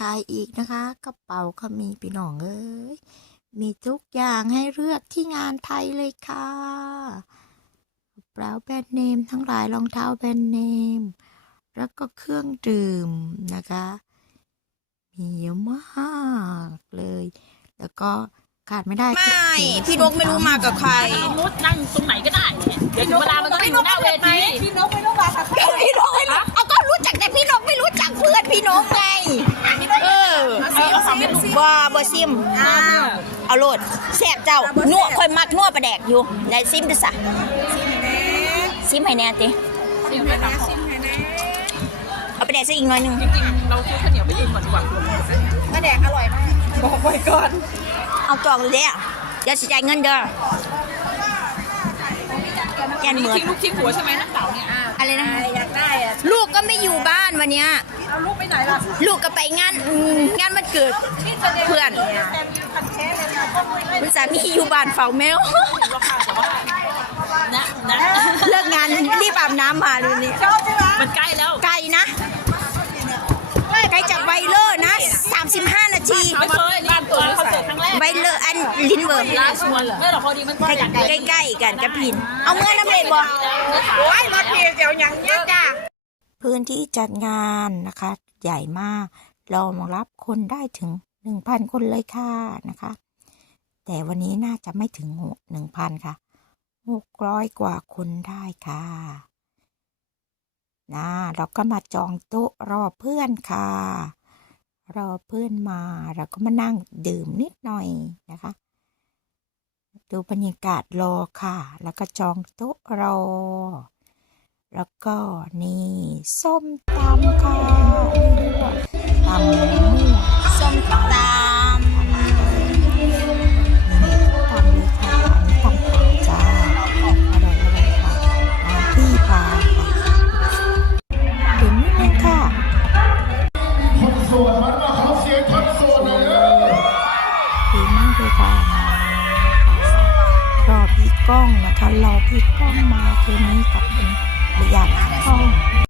ขายอีกนะคะ กระเป๋าก็มีพี่น้องเอ้ย มีทุกอย่างให้เลือกที่งานไทยเลยค่ะกระเป๋าแบรนด์เนมทั้งหลายรองเท้าแบรนด์เนม แล้วก็เครื่องดื่มนะคะ มีเยอะมากเลย แล้วก็ขาดไม่ได้ไม่ พี่นกไม่รู้มากับใครน้องนุชนั่งตรงไหนก็ได้เนี่ยเดี๋ยวถึงเวลามันก็อยู่หน้าเวทีพี่นกไม่รู้พี่นกไม่ เอาเอาของให้ลูกบ่บ่ซิมเอาโลดแซ่บเจ้านัวค่อยมักนัวปลาแดกอยู่แล้วซิมดูซะซิมให้แน่ติเอาปลาแดกซะอีกหน่อยหนึงจริงๆเราซื้อข้าวเหนียวไปกินก่อนดีกว่าปลาแดกอร่อยมากบอกไว้ก่อนเอาจองเลยเด้อเดี๋ยวสิจ่ายเงินเด้อแกนเหมือนทิ้งลูกทิ้งหัวใช่ไหมนักเต่าเนี่ยอะไรนะอยากได้ วันเนี้ยเอาลูกไปไหนล่ะลูกก็ไปงานอืมงานมันเกิดเพื่อนคุณสามีอยู่บ้านเฝ้าแมว นะนะเลิกงานรีบอาบน้ำมาเลยนี่มันใกล้แล้วไกลนะไกลจากไวเลอร์นะ 35 นาที ไม่เคยบ้านตัวคอนเสิร์ตครั้งแรกไวเลอร์อันลินเวิร์กลาชวนเหรอไม่หรอกพอดีมันใกล้ๆกันกับพิน เอาเมื่อน้ำเลยบ่โอ้ยรถเพียเดี๋ยวยังเนี้ยจ้า พื้นที่จัดงานนะคะ ใหญ่มากรองรับคนได้ถึงหนึ่งพันคนเลยค่ะนะคะ แต่วันนี้น่าจะไม่ถึงหนึ่งพันค่ะหกร้อยกว่าคนได้ค่ะนะเราก็มาจองโต๊ะรอเพื่อนค่ะรอเพื่อนมาเราก็มานั่งดื่มนิดหน่อยนะคะ ดูบรรยากาศรอค่ะ แล้วก็จองโต๊ะรอ แล้วก็นี่ส้มตำค่ะนี่ด้วยตำมั่วส้มตนี่ทุกตำเลยค่ะอันนี้ตำป่าจ้าอร่อยอร่อยค่ะร้านพี่พาค่ะเห็นนิดนึงค่ะคนโสดมันมาขอเสียงคนโสดหน่อยดีมากเลยค่ะรอพี่ก้องนะคะรอพี่ก้องมาคืนนี้กับเป็ หรือยัง